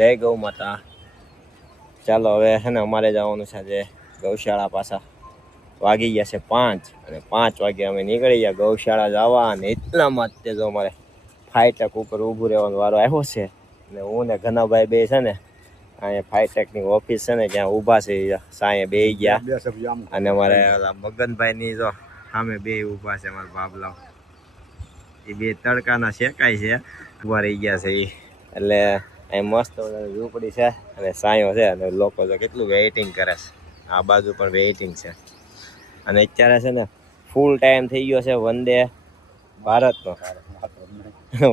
જય ગૌ માતા. ચાલો હવે છે ને અમારે જવાનું છે આજે ગૌશાળા પાછા. વાગી ગયા છે 5 અને 5 વાગે અમે નીકળી ગયા ગૌશાળા જવા. અને એટલામાં જ જો અમારે ફાઈટક ઉપર ઊભું રહેવાનો વારો આવ્યો છે. અને હું ને ઘનાભાઈ બે છે ને અહીંયા ફાઈટેકની ઓફિસ છે ને ત્યાં ઊભા છે. સાંયે બે ગયા અને અમારે મગનભાઈની જો સામે બે ઊભા છે અમારા બાબલાઓ. એ બે તડકાના શેકાય છે, ઊભા રહી ગયા છે. એટલે અહીં મસ્ત ઝૂંપડી છે અને સાંયો છે અને લોકો તો કેટલું વેઇટિંગ કરે છે. આ બાજુ પણ વેઇટિંગ છે. અને અત્યારે છે ને ફૂલ ટાઈમ થઈ ગયો છે વંદે ભારતનો.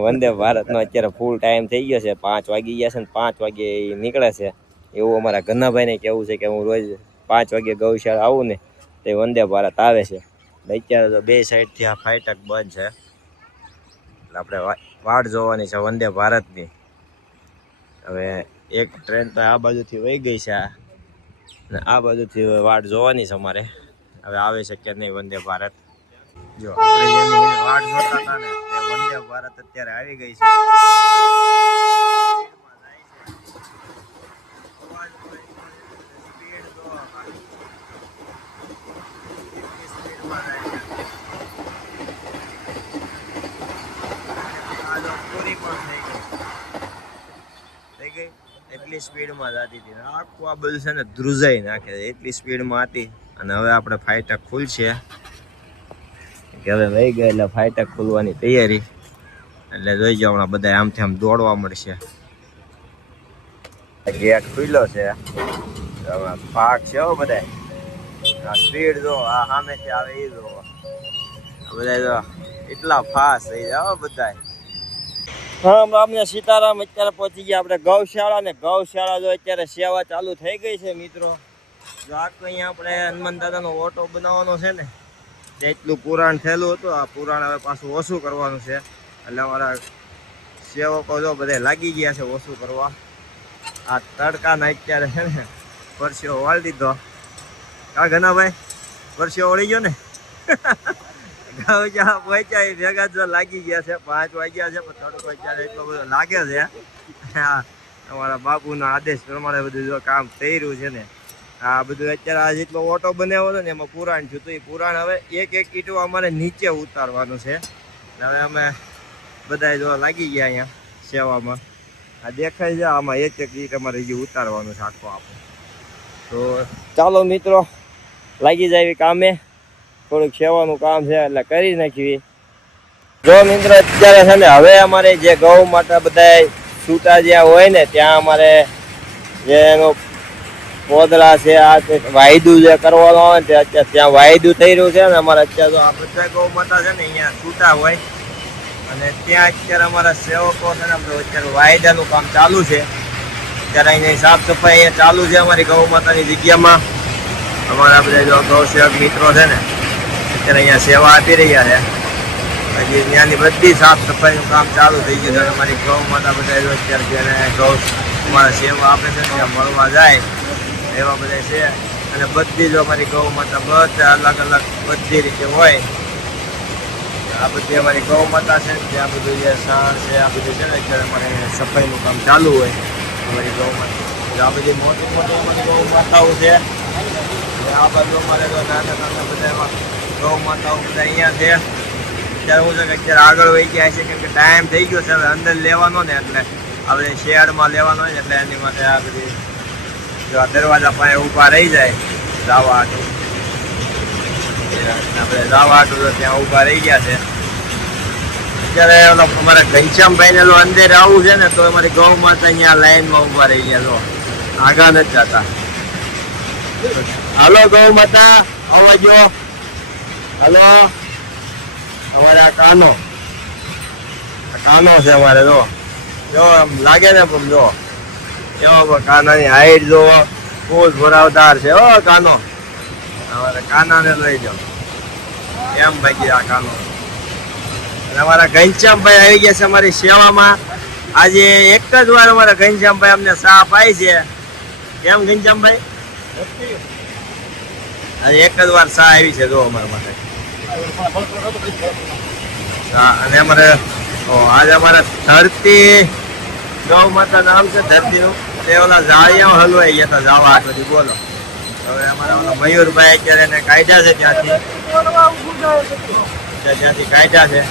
વંદે ભારતનો અત્યારે ફૂલ ટાઈમ થઈ ગયો છે. 5 વાગી ગયા છે ને 5 વાગે નીકળે છે એવું અમારા ઘનાભાઈને કહેવું છે કે હું રોજ 5 વાગે ગૌશાળા આવું ને તે વંદે ભારત આવે છે. અત્યારે તો બે સાઈડથી આ ફાઈટક બંધ છે. એટલે આપણે વાટ જોવાની છે વંદે ભારતની. હવે એક ટ્રેન તો આ બાજુથી વહી ગઈ છે અને આ બાજુથી વાટ જોવાની છે અમારે. હવે આવે છે કે નહીં વંદે ભારત. જો આપણે જેની વાટ જોતા હતા ને તે વંદે ભારત અત્યારે આવી ગઈ છે. એટલી સ્પીડમાં જતી હતી આખું આ બધું છે ને ધ્રુજાઈ નાખે છે એટલી સ્પીડમાં હતી. અને હવે આપણે ફાઈટક ખુલશે કે હવે વહી ગયા એટલે ફાઈટક ખુલવાની તૈયારી. એટલે જોઈ જાઓ હમણાં બધા આમથી આમ દોડવા મળશે. ગેટ ખુલ્લો છે પાક છે બધા. આ સ્પીડ જો આ સામેથી આવે એ જો બધા જો એટલા ફાસ્ટ થઈ જાય બધા. હા અમને સીતારામ. અત્યારે પહોંચી ગયા આપણે ગૌશાળા. ને ગૌશાળા જો અત્યારે સેવા ચાલુ થઈ ગઈ છે મિત્રો. જો આખું અહીંયા આપણે હનુમાન દાદાનો ઓટો બનાવવાનો છે ને એટલું પુરાણ થયેલું હતું. આ પુરાણ હવે પાછું ઓછું કરવાનું છે. એટલે અમારા સેવકો જો બધા લાગી ગયા છે ઓછું કરવા. આ તડકાના અત્યારે છે ને પરસ્યો વાળી દીધો. કા ઘનાભાઈ પરસ્યો વળી ગયો ને. પહોંચ્યા ભેગા જો લાગી ગયા છે. 5 વાગ્યા છે પણ તડકો અત્યારે એટલો બધો લાગે છે. અમારા બાપુના આદેશ પ્રમાણે બધું જો કામ થઈ રહ્યું છે ને. આ બધું અત્યારે આ જેટલો ઓટો બનાવ્યો હતો ને એમાં પુરાણ થયું હતું. એ પુરાણ હવે એક એક ઈંટો અમારે નીચે ઉતારવાનું છે. હવે અમે બધા જો લાગી ગયા અહીંયા સેવામાં. આ દેખાય છે આમાં એક એક ઈંટ અમારે જે ઉતારવાનું છે આખો આપણે. તો ચાલો મિત્રો લાગી જાય કામે. થોડુંક સેવાનું કામ છે એટલે કરી નાખવી. જો મિત્રો અત્યારે છે ને હવે અમારે જે ગૌ માતા બધા છૂટા જ્યાં હોય ને ત્યાં અમારે જે એનો પોદળા છે આ વાયદું જે કરવાનો હોય ને અત્યારે ત્યાં વાયદું થઈ રહ્યું છે ને અમારે. અત્યારે તો આ બધા ગૌ માતા છે ને અહીંયા છૂટા હોય અને ત્યાં અત્યારે અમારા સેવકો છે ને અત્યારે વાયદાનું કામ ચાલુ છે. અત્યારે અહીંયા સાફ સફાઈ અહીંયા ચાલુ છે અમારી ગૌ માતાની જગ્યામાં. અમારા બધા જો ગૌ સેવક મિત્રો છે ને અત્યારે અહીંયા સેવા આપી રહ્યા છે. હજી ત્યાંની બધી સાફ સફાઈનું કામ ચાલુ થઈ ગયું છે. અમારી ગૌ માતા બધા જો અત્યારે જેને ગૌ અમારા સેવા આપે છે ત્યાં મળવા જાય એવા બધા છે. અને બધી જો અમારી ગૌ માતા બધા અલગ અલગ બધી રીતે હોય. આ બધી અમારી ગૌ માતા છે ત્યાં બધું જે સાણ છે આ બધું છે ને અત્યારે અમારે સફાઈનું કામ ચાલુ હોય અમારી ગૌ માતા. આ બધી મોટી મોટી અમારી ગૌ માતાઓ છે. આ બાજુ અમારે તો નાના નાના બધા એમાં ગૌ માતાઓ બધા અહીંયા છે. અત્યારે હું છે કે અત્યારે આગળ વહી ગયા છે કેમ કે ટાઈમ થઈ ગયો છે હવે અંદર લેવાનો ને એટલે આપણે શેડમાં લેવાનો હોય ને એટલે એની માટે આ બધી જો આ દરવાજા પાસે ઊભા રહી જાય જવા હાટું. આપણે જવા હાટું તો ત્યાં ઊભા રહી ગયા છે. અત્યારે અમારે ઘનશ્યામભાઈ ને અંદર આવવું છે ને તો અમારી ગૌ માતા અહીંયા લાઈનમાં ઊભા રહી ગયા. તો આગળ નથી જતા. હાલો ગૌ માતા આવજો. હાલો અમારે આ કાનો છે અમારે. જો આમ લાગે ને પણ જો એવો કાનાની હાઈટ જો ફૂલ ભરાવદાર છે. ઓ કાનો અમારે કાનાને લઈ જાઓ એમ ભાઈ આ કાનો. અને અમારા ઘનશ્યામભાઈ આવી ગયા છે અમારી સેવામાં. આજે એક જ વાર અમારા ઘનશ્યામભાઈ અમને સા પાઈ છે. કેમ ઘનશ્યામભાઈ આજે એક જ વાર સા આવી છે જો અમારા માટે. હા અને અમારે આજે અમારે ગૌ માતા નામ છે ધરતીનું. તે ઓલા જાળિયા હલવાઈ ગયા હતા જાવા આટોથી બોલો. હવે અમારા ઓલા મયુરભાઈ અત્યારે એને કાઢ્યા છે ત્યાંથી કાઢ્યા છે.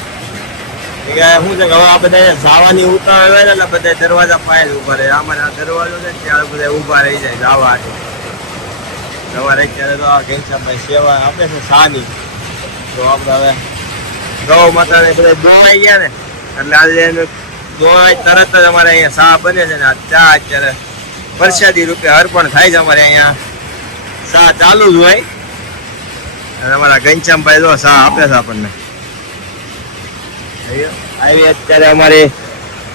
શું છે કે હવે આ બધા જાવાની ઉતાવળ હોય ને એટલે બધા દરવાજા પાસે ઉભા રહે. અમારે આ દરવાજો છે ને ત્યારે બધા ઉભા રહી જાય જાવા હાટે. સવારે અત્યારે તો આ ઘનશ્યામભાઈ સેવા આપે છે શાની. તો આપણે હવે ગૌ માતાને બધા દોવાઈ ગયા ને એટલે આજે એનું દોવાઈ તરત જ અમારે અહીંયા શા બને છે ને આ ચા અત્યારે પ્રસાદી રૂપે અર્પણ થાય છે. અમારે અહીંયા શા ચાલુ જ હોય અને અમારા ઘનશ્યામભાઈ જો શા આપે છે આપણને. આવી અત્યારે અમારી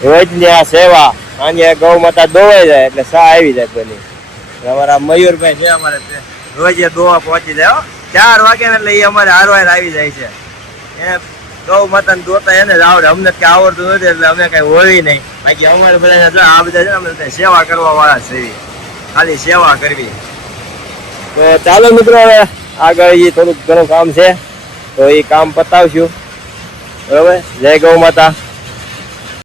રોજની આ સેવા સાંજે ગૌ માતા દોવાઈ જાય એટલે શા આવી જાય બની. અમારા મયુરભાઈ છે અમારે રોજે દોવા પહોંચી જાય 4 વાગે ને એટલે એ અમારે હારવાર આવી જાય છે. એને ગૌ માતાને દોતા એને જ આવડે, અમને કઈ આવડતું નથી એટલે અમે કઈ હોળી નહીં. બાકી અમારે બધા આ બધા છે ને અમે સેવા કરવા વાળા છે, ખાલી સેવા કરવી. તો ચાલો મિત્રો હવે આગળ એ થોડુંક ઘણું કામ છે તો એ કામ પતાવશું. બરોબર. જય ગૌ માતા.